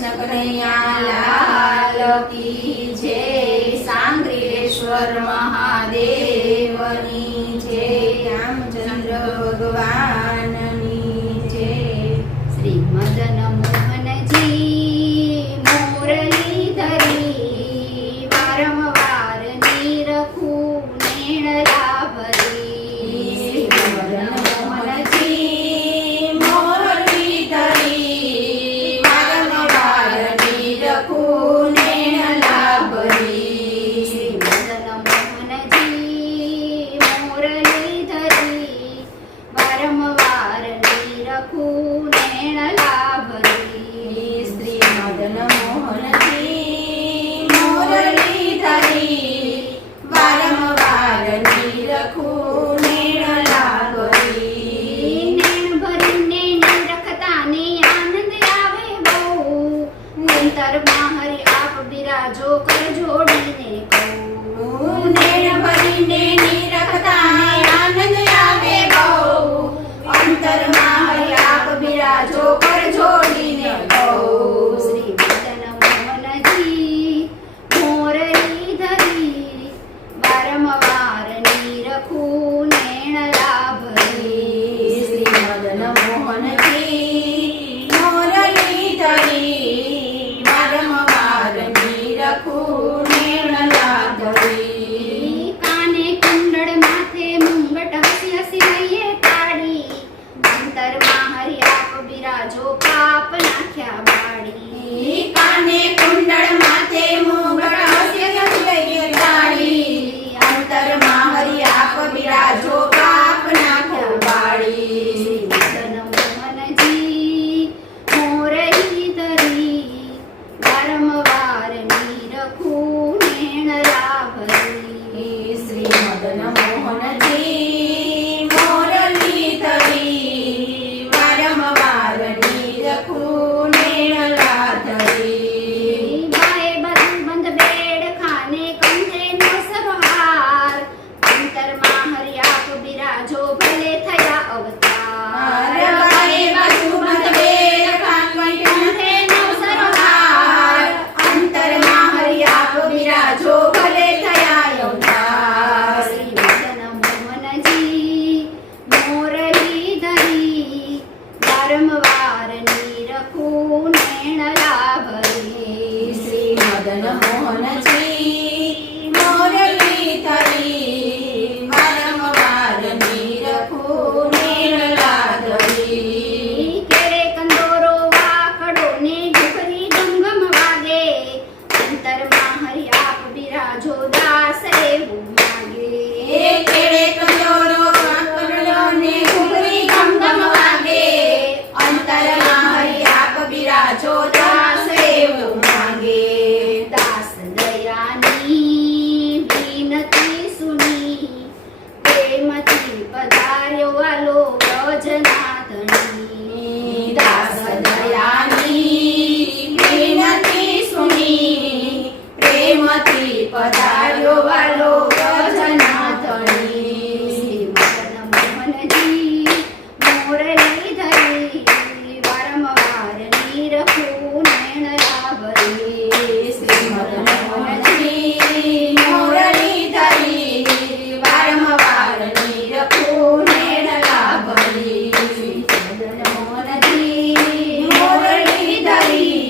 કૃષ્ણ કનૈયા લાલ કી જય, સાંગ્રેશ્વર મહાદેવની જય, રામચંદ્ર ભગવાનની જય. શ્રી મદન મોહનજી મુરલીધરી, વારંવાર નિરખું નેણલા ભરી. શ્રી મદન મોહનજી મુરલીધરી, વારંવાર નિરખું નેણલા ભરી. શ્રી મદન મોહનજી મુરલીધરી, વારંવાર નિરખું નેણલા ભરી. શ્રી મદન મોહનજી મુરલીધરી, વારંવાર નિરખું નેણલા ભરી. નેણ ભરીને નિરખતા ને આનંદ આવે બહુ, અંતરમાં હરિ આપ બિરાજો કર જોડીને કહું. નેણ ભરીને નિરખતા ને આનંદ આવે બહુ, અંતરમાં હરિ આપ બિરાજો કર જોડીને કહું. શ્રી મદન મોહનજી મુરલીધરી, વારંવાર નિરખું નેણલા ભરી. શ્રી મદન મોહનજી મુરલીધરી, વારંવાર નિરખું નેણલા ભરી. કાને કુંડળ માથે મુંગટ હસી હસી લઈએ તાળી, અંતરમાં હરિ આપ બિરાજો પાપ નાખ્યા બાળી. કાને કુંડળ માથે મુગટ હસી હસી લઈએ તાળી, અંતરમાં હરિ આપ બિરાજો પાપ નાખો બાળી. શ્રી મદન મોહનજી મુરલીધરી, વારંવાર નિરખું નેણલા ભરી. શ્રી મદન મોહનજી મુરલીધરી, વારંવાર નિરખું નેણલા ધરી. બાએ બધું બંધ બેડ ખાને કંઠે નો સરહાર, અંતરમાં હરિ આપ બિરાજો ભલે થયા અવતાર. બાએ બાજુ બંધ બેડ ખાને કંઠે નો સરહાર, અંતરમાં હરિ આપ બિરાજો ભલે થયા અવતાર. શ્રી મદન મોહનજી મુરલીધરી, વારંવાર નિરખું નેણલા ભરી. શ્રી મદન મોહનજી મુરલીધરી, વારંવાર નિરખું નેણલા ધરી. કેળે કંદોરો વાકડો ને ઘૂઘરી ગમગમ વાગે, અંતરમાં હરિ આપ બિરાજો દાસ એવું માગે. કેળે કંદોરો વાકડો ને ઘૂઘરી ઘમઘમ વાગે, અંતરમાં હરિ આપ બિરાજો દાસ એવું માંગે. દાસ દયાની વિનતી સુની, પ્રેમથી પધાર્યો વાલો વ્રજનાથની. દાસ દયાની વિનતી સુની, પ્રેમથી પધાર્યો વાલો વ્રજનાથની. શ્રી મદન મોહનજી મુરલીધરી, વારંવાર નિરખું નેણલા ભરી. શ્રી મદન મોહનજી મુરલીધરી, વારંવાર નિરખું નેણલા ભરી. શ્રી મદન મોહનજી મુરલીધરી,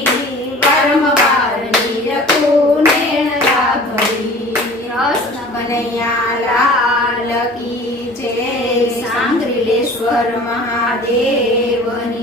વારંવાર નિરખું નેણલા ભરી. કૃષ્ણ કનૈયા લાલ કી જય, સાંગ્રેશ્વર મહાદેવની